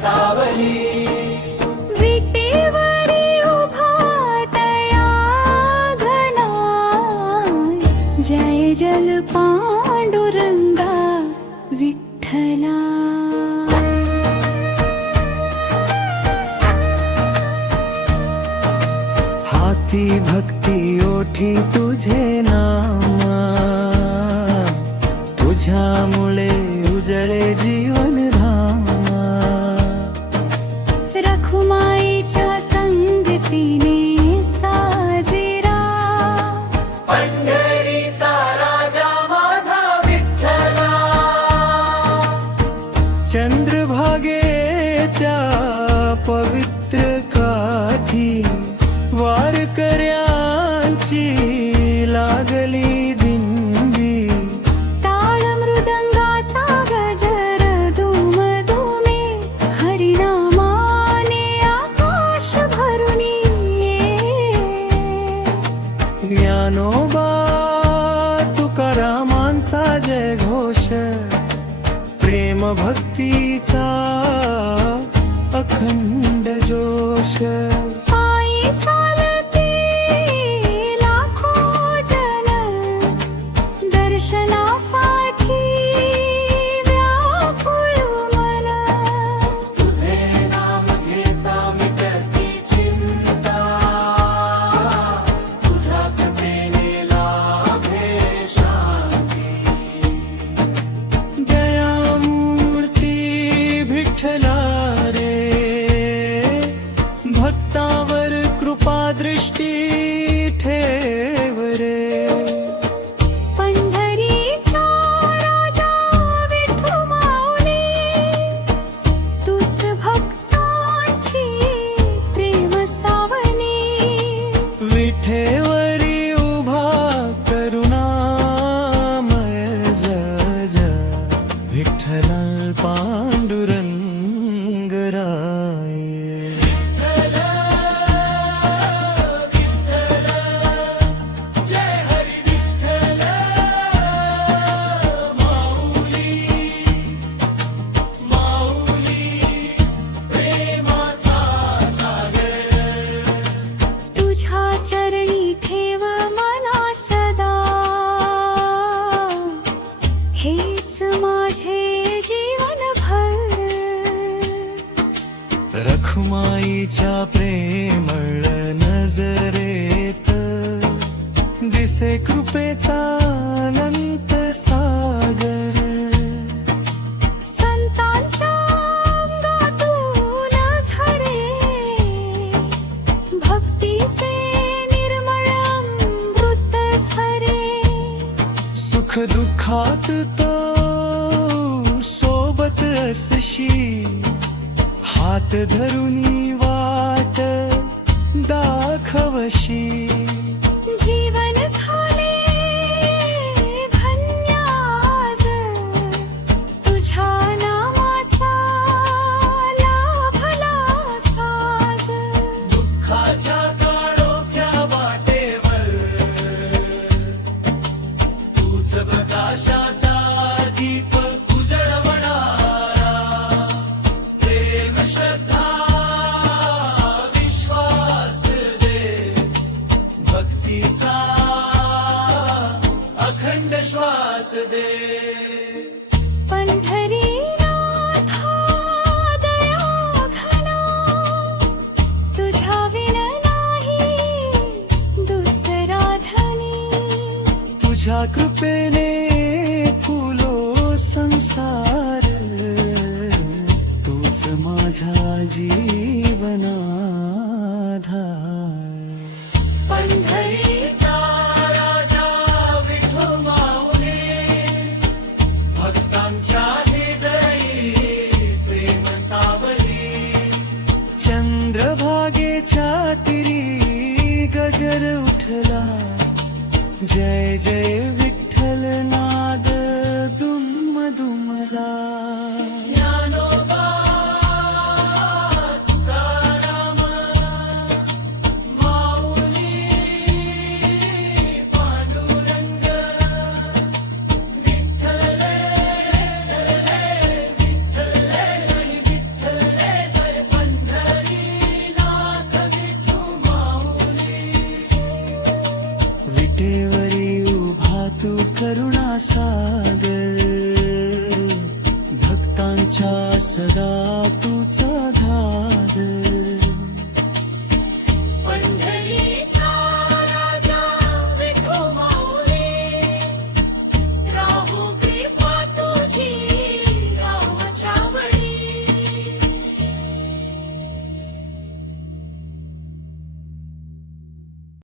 सावली विटेवरी उभा तया घना जय जल पांडुरंगा विठ्ठला हाती भक्ती ओठी तुझे नामा तुझ्यामुळे उजळे जीवन धामा रखुमाईच्या संगतीने साजिरा पंढरीचा राजा माझा विठ्ठला चंद्रभागेच्या पवित्र काठी वारकऱ्यांची लागली दिंडी टाळ मृदंगाचा गजर दुमदुमे हरिनामाने आकाश भरुनी ज्ञानोबा तुकारामांचा जय घोष प्रेम भक्तीचा अखंड जोश पायी चालते लाखो जन दर्शनासाठी व्याकुळ मन तुझे नाम घेता मिटती चिंता तुझ्या कृपेने लाभे शांती दयामूर्ती विठ्ठला रे भक्तावर कृपा दृष्टी ठेव रे पंढरीचा राजा विठू माऊली तूच भक्तांची प्रेम सावली विठेवरी उभा करुणामय जय विठ्ठल पांडुरंग राय जय हरी विठ्ठल माऊली माऊली प्रेमाचा सागर तुझ्या चरणी ठेव मना सदा हेच माझे जीवनभर रखुमाईच्या प्रेमळ नजरेत दिसे कृपेचा अनंत सागर संतांच्या अंगातून झरे भक्तीचे निर्मळ अमृत झरे सुख दुःखात तो सोबत असशी हात धरुनी वाट दाखवशी जीवन झाले धन्याज तुझ्या नामाचा लाभला साज दुःखाच्या काळोख्या वाटेवर तूच प्रकाशाचा दीप उजळवणारा प्रेम श्रद्धा विश्वास दे भक्तीचा अखंड श्वास दे पंढरीनाथा दया घना तुझ्या विन नाही दुसरा धनी तुझ्या कृपेने फुलो संसार तूच माझ्या जीवनाधार पंढरीचा राजा विठू माऊली भक्तांच्या हृदयी प्रेम सावली चंद्रभागेच्या तिरी गजर उठला जय जय विठ्ठल नाद दुम दुमला ज्ञानोबा तुकाराम माऊली पांडुरंग विठ्ठल विठ्ठल विठ्ठल सागर भक्तांच्या सदा तूच